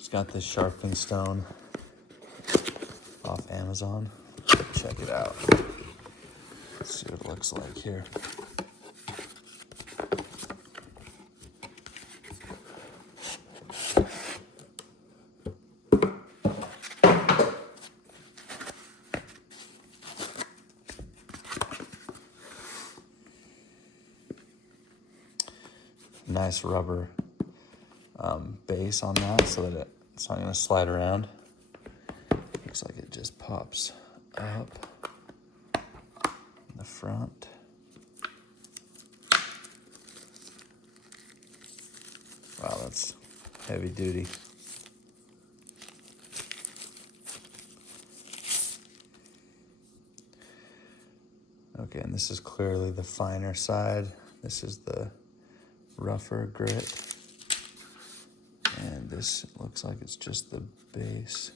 Just got this sharpening stone off Amazon. Check it out. Let's see what it looks like here. Nice rubber base on that so that it's not going to slide around. Looks like it just pops up in the front. Wow, that's heavy duty. Okay, and this is clearly the finer side. This is the rougher grit. And this looks like it's just the base.